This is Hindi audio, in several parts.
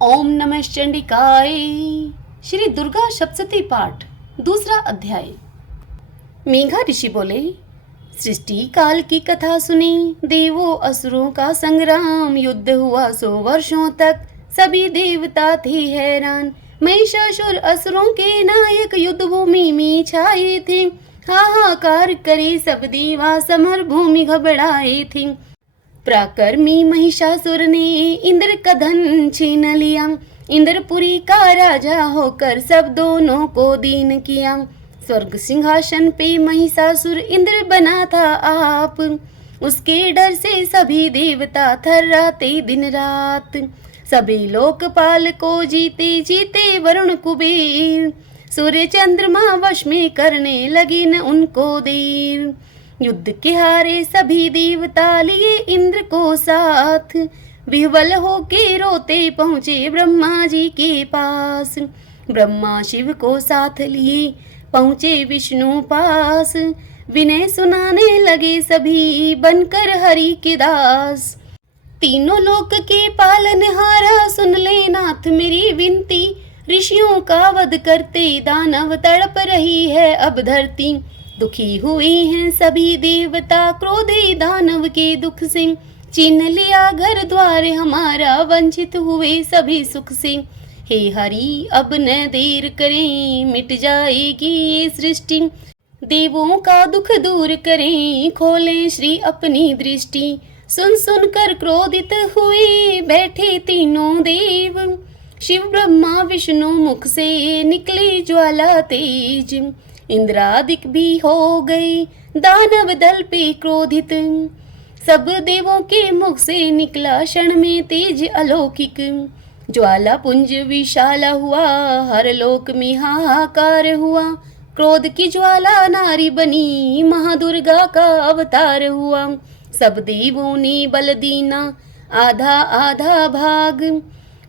ओम नमः चंडिकाय। श्री दुर्गा सप्तशती पाठ दूसरा अध्याय। मेघा ऋषि बोले, सृष्टि काल की कथा सुनी, देवों असुरों का संग्राम, युद्ध हुआ 100 वर्षों तक, सभी देवता थे हैरान। महिषासुर असुरों के नायक युद्ध भूमि में छाए थे, हाहाकार करे सब देवा, समर भूमि घबराए थे। पराक्रमी महिषासुर ने इंद्र का धन छीन लिया, इंद्रपुरी का राजा होकर सब दोनों को दीन किया। स्वर्ग सिंहासन पे महिषासुर इंद्र बना था आप, उसके डर से सभी देवता थर्राते दिन रात। सभी लोकपाल को जीते जीते वरुण कुबेर, सूर्य चंद्रमा वश में करने लगी न उनको देर। युद्ध के हारे सभी देवता लिए इंद्र को साथ, विह्वल होके रोते पहुँचे ब्रह्मा जी के पास। ब्रह्मा शिव को साथ लिए पहुँचे विष्णु पास, विनय सुनाने लगे सभी बनकर हरि के दास। तीनों लोक के पालनहारा सुन ले नाथ मेरी विनती, ऋषियों का वध करते दानव तड़प रही है अब धरती। दुखी हुए हैं सभी देवता क्रोधे दानव के दुख से, छीन लिया घर द्वार हमारा, वंचित हुए सभी सुख से। हे हरि अब न देर करें, मिट जाएगी ये सृष्टि, देवों का दुख दूर करें, खोलें श्री अपनी दृष्टि। सुन सुन कर क्रोधित हुए बैठे तीनों देव, शिव ब्रह्मा विष्णु मुख से निकली ज्वाला तेज। इंद्रादिक भी हो गए दानव दल पे क्रोधित, सब देवों के मुख से निकला क्षण में तेज अलौकिक। ज्वाला पुंज विशाल हुआ, हर लोक में हाहाकार हुआ, क्रोध की ज्वाला नारी बनी, महादुर्गा का अवतार हुआ। सब देवों ने बल दीना आधा आधा भाग,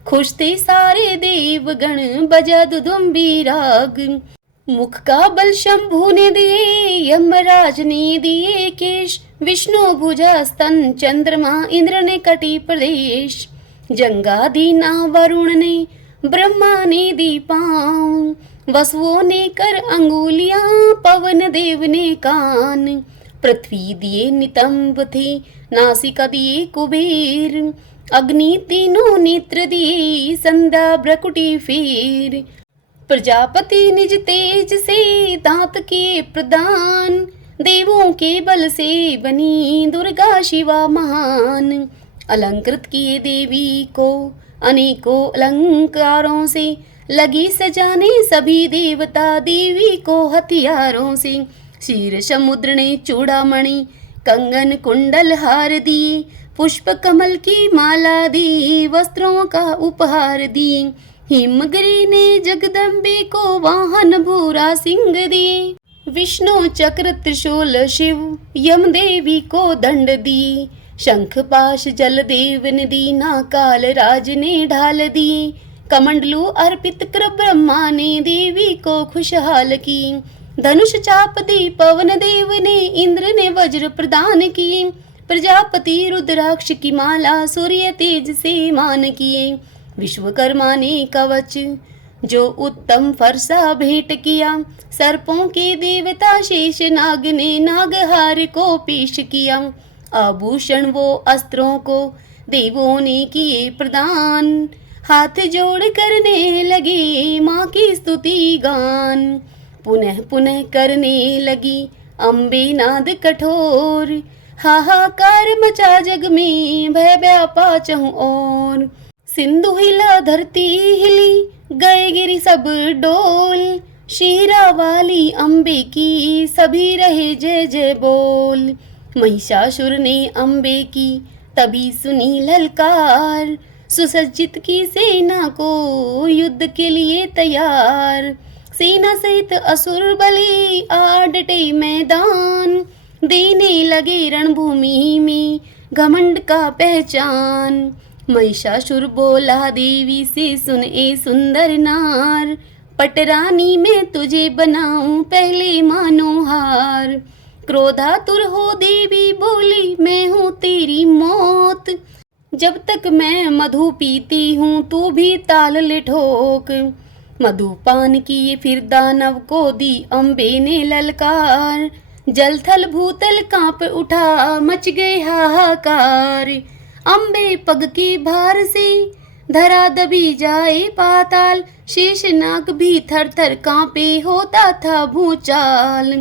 खुश थे सारे देवगण बजा दुदुम्बी राग। मुख का बल शंभु ने दिए, यमराज ने दिए केश, विष्णु भुजा स्तन, चंद्रमा इंद्र ने कटी प्रदेश। जंगा दीना वरुण ने, ब्रह्मा ने दी पाँव, वसुओं ने कर अंगुलियां, पवन देव ने कान। पृथ्वी दिए नितंब थे, नासिका दिए कुबेर, अग्नि तीनों नेत्र दिए, संध्या भ्रकुटी फेर। प्रजापति निज तेज से दांत किए प्रदान, देवों के बल से बनी दुर्गा शिवा महान। अलंकृत किए देवी को अनेकों अलंकारों से, लगी सजाने सभी देवता देवी को हथियारों से। क्षीर समुद्र ने चूड़ामणि कंगन कुंडल हार दिए, पुष्प कमल की माला दी, वस्त्रों का उपहार दी। हिमगिरी ने जगदम्बे को वाहन भूरा सिंह दिए, विष्णु चक्र त्रिशूल शिव यम देवी को दंड दी। शंख पाश जल देव ने दीना, काल राज ने ढाल दिए, कमंडलू अर्पित कर ब्रह्मा ने देवी को खुशहाल की। धनुष चाप दी पवन देव ने, इंद्र ने वज्र प्रदान किए, प्रजापति रुद्राक्ष की माला सूर्य तेज से मान किए। विश्वकर्मा ने कवच जो उत्तम फरसा भेंट किया, सर्पों के देवता शेष नाग ने नागहार को पेश किया। आभूषण वो अस्त्रों को देवों ने किए प्रदान, हाथ जोड़ करने लगे माँ की स्तुति गान। पुनः पुनः करने लगी अम्बे नाद कठोर, हाहाकार मचा जग में भय व्यापा चहुं ओर। सिंधु हिला धरती हिली, गए गिरी सब डोल, शीरा वाली अम्बे की सभी रहे जय जय बोल। महिषासुर ने अम्बे की तभी सुनी ललकार, सुसज्जित की सेना को युद्ध के लिए तैयार। सेना सहित असुर बलि आ डटे मैदान, देने लगे रणभूमि में घमंड का पहचान। महिषासुर बोला देवी से, सुन ए सुंदर नार, पटरानी मैं तुझे बनाऊं पहले मानो हार। क्रोधातुर हो देवी बोली, मैं हूँ तेरी मौत, जब तक मैं मधु पीती हूँ तू भी ताल ले ठोक। मधुपान किए फिर दानव को दी अम्बे ने ललकार। जल थल भूतल कांप उठा मच गए हाहाकार। अम्बे पग की भार से धरा दबी जाए पाताल। शेषनाग भी थर थर कांपे होता था भूचाल।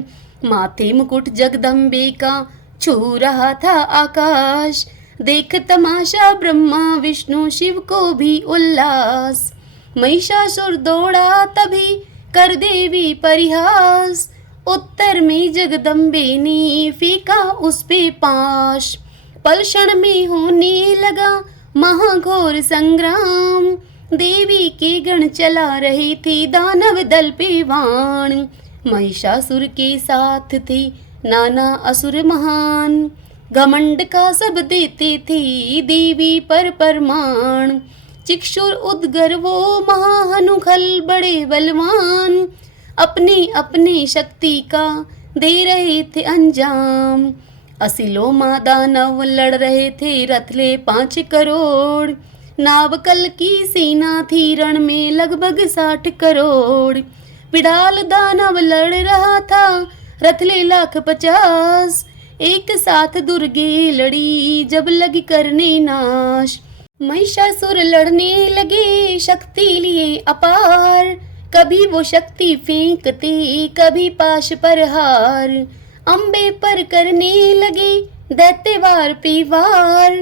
माथे मुकुट जगदम्बे का छू रहा था आकाश। देख तमाशा ब्रह्मा विष्णु शिव को भी उल्लास। महिषासुर दौड़ा तभी कर देवी परिहास। उत्तर में जगदम्बे ने फेंका उस पे पाश। पल क्षण में होने लगा महाघोर संग्राम। देवी के गण चला रहे थे दानव दल पे वाण। महिषासुर के साथ थे नाना असुर महान। घमंड का सब देते थे देवी पर परमाण। चिक्षुर उदगर वो महाहनुखल बड़े बलवान। अपने अपने शक्ति का दे रहे थे अंजाम। असिलो माँ दानव लड़ रहे थे रथले 5 करोड़। नावकल की सेना थी रण में लगभग 60 करोड़। पिडाल दानव लड़ रहा था रथले 1,50,000। एक साथ दुर्गे लड़ी जब लगी करने नाश। महिषासुर लड़ने लगे शक्ति लिए अपार। कभी वो शक्ति फेंकते कभी पाश पर हार। अम्बे पर करने लगे दैत्यवार पे वार।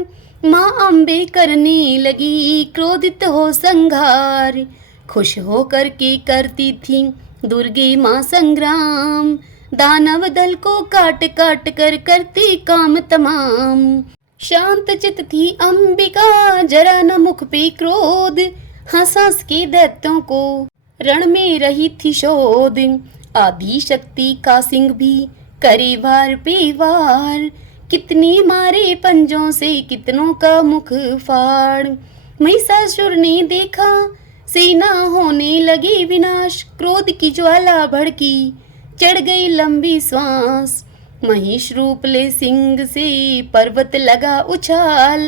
माँ अम्बे करने लगी क्रोधित हो संघार। खुश होकर के करती थी दुर्गे माँ संग्राम। दानव दल को काट काट कर करती काम तमाम। शांत चित थी अंबिका जरा न मुख पे क्रोध। हंस हंस के दैत्यों को रण में रही थी शोध। आदि शक्ति का सिंह भी करे वार पे वार। कितने मारे पंजों से कितनों का मुख फाड़। महिषासुर ने देखा सेना होने लगी विनाश। क्रोध की ज्वाला भड़की चढ़ गई लंबी श्वास। महिष रूप ले सिंह से पर्वत लगा उछाल।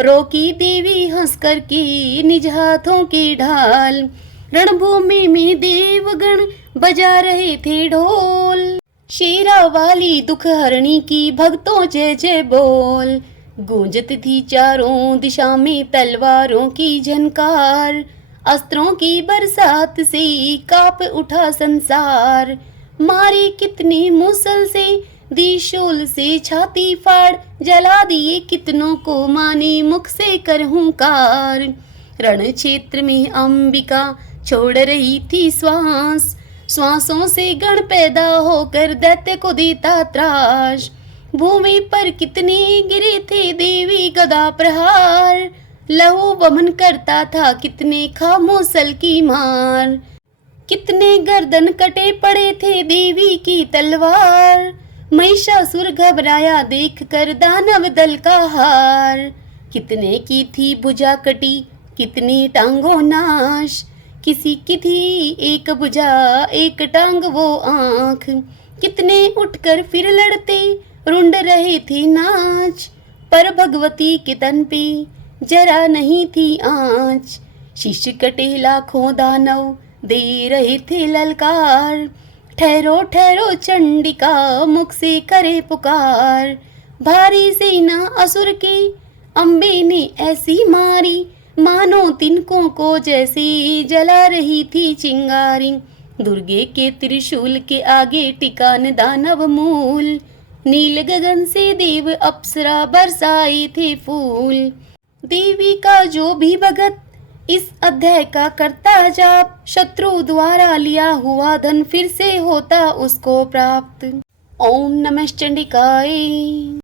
रोकी देवी हंस कर के निज हाथों की ढाल। रणभूमि में देवगण बजा रहे थे ढोल। शेरा वाली दुख हरणी की भक्तों जय जय बोल। गूंजती थी चारों दिशा में तलवारों की झनकार। अस्त्रों की बरसात से कांप उठा संसार। मारे कितने मुसल से दी शूल से छाती फाड़। जला दिए कितनों को माने मुख से कर हुंकार। रण क्षेत्र में अंबिका छोड़ रही थी श्वास। श्वासों से गण पैदा होकर दैत्य को देता त्रास। भूमि पर कितने गिरे थे देवी गदा प्रहार। लहू वमन करता था कितने खामोसल की मार। कितने गर्दन कटे पड़े थे देवी की तलवार। महिषासुर घबराया देख कर दानव दल का हार। कितने की थी भुजा कटी कितनी टांगों नाश। किसी की थी एक भुजा एक टांग वो आँख। कितने उठकर फिर लड़ते रुंड रहे थे नाच। पर भगवती के तन पे जरा नहीं थी आँच। शिष्य कटे लाखों दानव दे रहे थे ललकार। ठहरो ठहरो चंडिका मुख से करे पुकार। भारी सेना असुर के अम्बे ने ऐसी मारी। मानो तिनकों को जैसी जला रही थी चिंगारी। दुर्गे के त्रिशूल के आगे टिका न दानव मूल। नील गगन से देव अप्सरा बरसाए थे फूल। देवी का जो भी भगत इस अध्याय का करता जाप। शत्रु द्वारा लिया हुआ धन फिर से होता उसको प्राप्त। ओम नमः चंडिकाय।